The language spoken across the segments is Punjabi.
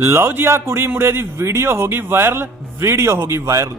ਲਓ ਜੀ ਆ ਕੁੜੀ ਮੁੰਡੇ ਦੀ ਵੀਡੀਓ ਹੋ ਗਈ ਵਾਇਰਲ ਵੀਡੀਓ ਹੋ ਗਈ ਵਾਇਰਲ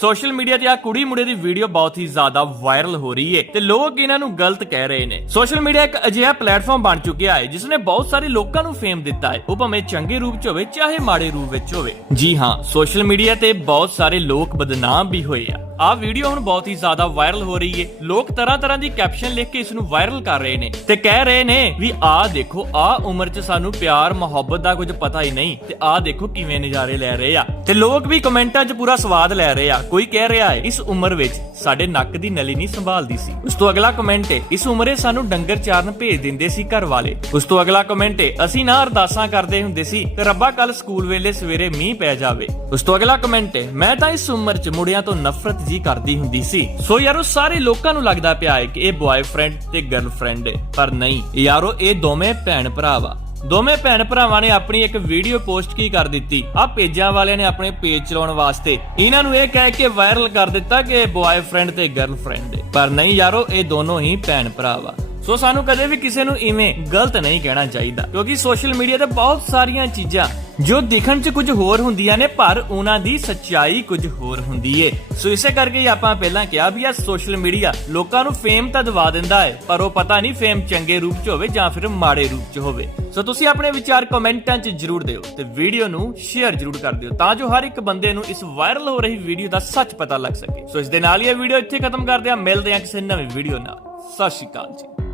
ਸੋਸ਼ਲ ਮੀਡੀਆ ਤੇ ਆ ਕੁੜੀ ਮੁੰਡੇ ਦੀ ਵੀਡੀਓ ਬਹੁਤ ਹੀ ਜ਼ਿਆਦਾ ਵਾਇਰਲ ਹੋ ਰਹੀ ਹੈ ਤੇ ਲੋਕ ਇਹਨਾਂ ਨੂੰ ਗਲਤ ਕਹਿ ਰਹੇ ਨੇ। ਸੋਸ਼ਲ ਮੀਡੀਆ ਇੱਕ ਅਜਿਹਾ ਪਲੇਟਫਾਰਮ ਬਣ ਚੁੱਕਿਆ ਹੈ ਜਿਸ ਨੇ ਬਹੁਤ ਸਾਰੇ ਲੋਕਾਂ ਨੂੰ ਫੇਮ ਦਿੱਤਾ ਹੈ। ਉਹ ਭਾਵੇਂ ਚੰਗੇ ਰੂਪ 'ਚ ਹੋਵੇ, ਚਾਹੇ ਮਾੜੇ ਰੂਪ ਵਿੱਚ ਹੋਵੇ। ਜੀ ਹਾਂ ਸੋਸ਼ਲ ਮੀਡੀਆ ਤੇ ਬਹੁਤ ਸਾਰੇ ਲੋਕ ਬਦਨਾਮ ਵੀ ਹੋਏ ਆ। ਆਹ ਵੀਡੀਓ ਹੁਣ ਬਹੁਤ ਹੀ ਜ਼ਿਆਦਾ ਵਾਇਰਲ ਹੋ ਰਹੀ ਹੈ ਲੋਕ ਤਰ੍ਹਾਂ ਤਰ੍ਹਾਂ ਦੀ ਕੈਪਸ਼ਨ ਲਿਖ ਕੇ ਇਸ ਨੂੰ ਵਾਇਰਲ ਕਰ ਰਹੇ ਨੇ ਤੇ ਕਹਿ ਰਹੇ ਨੇ ਵੀ ਆਹ ਦੇਖੋ, ਆਹ ਉਮਰ 'ਚ ਸਾਨੂੰ ਪਿਆਰ, ਮੁਹੱਬਤ ਦਾ ਕੁਝ ਪਤਾ ਹੀ ਨਹੀਂ ਤੇ ਆਹ ਦੇਖੋ ਕਿਵੇਂ ਨਜ਼ਾਰੇ ਲੈ ਰਹੇ ਆ। ਤੇ ਲੋਕ ਵੀ ਕਮੈਂਟਾਂ 'ਚ ਪੂਰਾ ਸਵਾਦ ਲੈ ਰਹੇ ਆ। ਕੋਈ ਕਹਿ ਰਿਹਾ ਹੈ, ਇਸ ਉਮਰ ਵਿੱਚ ਸਾਡੇ ਨੱਕ ਦੀ ਨਲੀ ਨਹੀਂ ਸੰਭਾਲਦੀ ਸੀ। ਉਸ ਤੋਂ ਅਗਲਾ ਕਮੈਂਟ ਹੈ, ਇਸ ਉਮਰੇ ਸਾਨੂੰ ਡੰਗਰ ਚਾਰਨ ਭੇਜ ਦਿੰਦੇ ਸੀ ਘਰ ਵਾਲੇ। ਉਸ ਤੋਂ ਅਗਲਾ ਕਮੈਂਟ ਹੈ, ਅਸੀਂ ਨਾ ਅਰਦਾਸਾਂ ਕਰਦੇ ਹੁੰਦੇ ਸੀ ਤੇ ਰੱਬਾ ਕੱਲ ਸਕੂਲ ਵੇਲੇ ਸਵੇਰੇ ਮੀਂਹ ਪੈ ਜਾਵੇ। ਉਸ ਤੋਂ ਅਗਲਾ ਕਮੈਂਟ ਹੈ, ਮੈਂ ਤਾਂ ਇਸ ਉਮਰ 'ਚ ਮੁੰਡਿਆਂ ਤੋਂ ਨਫ਼ਰਤ ਜੀ ਕਰਦੀ ਹੁੰਦੀ ਸੀ। ਸੋ ਯਾਰੋ, ਸਾਰੇ ਲੋਕਾਂ ਨੂੰ ਲੱਗਦਾ ਪਿਆ ਹੈ ਕਿ ਇਹ ਬॉयਫ੍ਰੈਂਡ ਤੇ ਗਰਲਫ੍ਰੈਂਡ ਹੈ, ਪਰ ਨਹੀਂ। ਯਾਰੋ, ਇਹ ਦੋਵੇਂ ਭੈਣ ਭਰਾ ਵਾ ਦੋਵੇਂ ਭੈਣ ਭਰਾਵਾਂ ਨੇ ਆਪਣੀ ਇੱਕ ਵੀਡੀਓ ਪੋਸਟ ਕੀ ਕਰ ਦਿੱਤੀ? ਆ ਪੇਜਾਂ ਵਾਲਿਆਂ ਨੇ ਆਪਣੇ ਪੇਜ ਚਲਾਉਣ ਵਾਸਤੇ। ਇਹਨਾਂ ਨੂੰ ਇਹ ਕਹਿ ਕੇ ਵਾਇਰਲ ਕਰ ਦਿੱਤਾ ਕਿ ਇਹ ਬॉयਫ੍ਰੈਂਡ ਤੇ ਗਰਲਫ੍ਰੈਂਡ ਹੈ। ਪਰ ਨਹੀਂ ਯਾਰੋ, ਇਹ ਦੋਨੋਂ ਹੀ ਭੈਣ ਭਰਾ ਵਾ ਸੋ ਸਾਨੂੰ ਕਦੇ ਵੀ ਕਿਸੇ ਨੂੰ ਇਵੇਂ ਗਲਤ ਨਹੀਂ ਕਹਿਣਾ ਚਾਹੀਦਾ, ਕਿਉਂਕਿ ਸੋਸ਼ਲ ਮੀਡੀਆ ਤੇ ਬਹੁਤ ਸਾਰੀਆਂ ਚੀਜ਼ਾਂ ਜੋ ਦਿਖਣ 'ਚ ਕੁਝ ਹੋਰ ਹੁੰਦੀਆਂ ਨੇ, ਪਰ ਉਹਨਾਂ ਦੀ ਸੱਚਾਈ ਕੁਝ ਹੋਰ ਹੁੰਦੀ ਏ। ਸੋ ਇਸੇ ਕਰਕੇ ਆਪਾਂ ਪਹਿਲਾਂ ਕਿਹਾ ਵੀ ਆ ਸੋਸ਼ਲ ਮੀਡੀਆ ਲੋਕਾਂ ਨੂੰ ਫੇਮ ਤਾਂ ਦਵਾ ਦਿੰਦਾ ਹੈ ਪਰ ਉਹ ਪਤਾ ਨਹੀਂ ਫੇਮ ਚੰਗੇ ਰੂਪ 'ਚ ਹੋਵੇ ਜਾਂ ਫਿਰ ਮਾੜੇ ਰੂਪ 'ਚ ਹੋਵੇ। ਸੋ ਤੁਸੀਂ ਆਪਣੇ ਵਿਚਾਰ ਕਮੈਂਟਾਂ 'ਚ ਜਰੂਰ ਦਿਓ ਤੇ ਵੀਡੀਓ ਨੂੰ ਸ਼ੇਅਰ ਜਰੂਰ ਕਰ ਦਿਓ ਤਾਂ ਜੋ ਹਰ ਇੱਕ ਬੰਦੇ ਨੂੰ ਇਸ ਵਾਇਰਲ ਹੋ ਰਹੀ ਵੀਡੀਓ ਦਾ ਸੱਚ ਪਤਾ ਲੱਗ ਸਕੇ। ਸੋ ਇਸ ਦੇ ਨਾਲ ਹੀ ਇਹ ਵੀਡੀਓ ਇੱਥੇ ਖਤਮ ਕਰਦੇ ਆ ਮਿਲਦੇ ਆ ਕਿਸੇ ਨਵੀਂ ਵੀਡੀਓ ਨਾਲ। ਸਤਿ ਸ਼੍ਰੀ ਅਕਾਲ ਜੀ।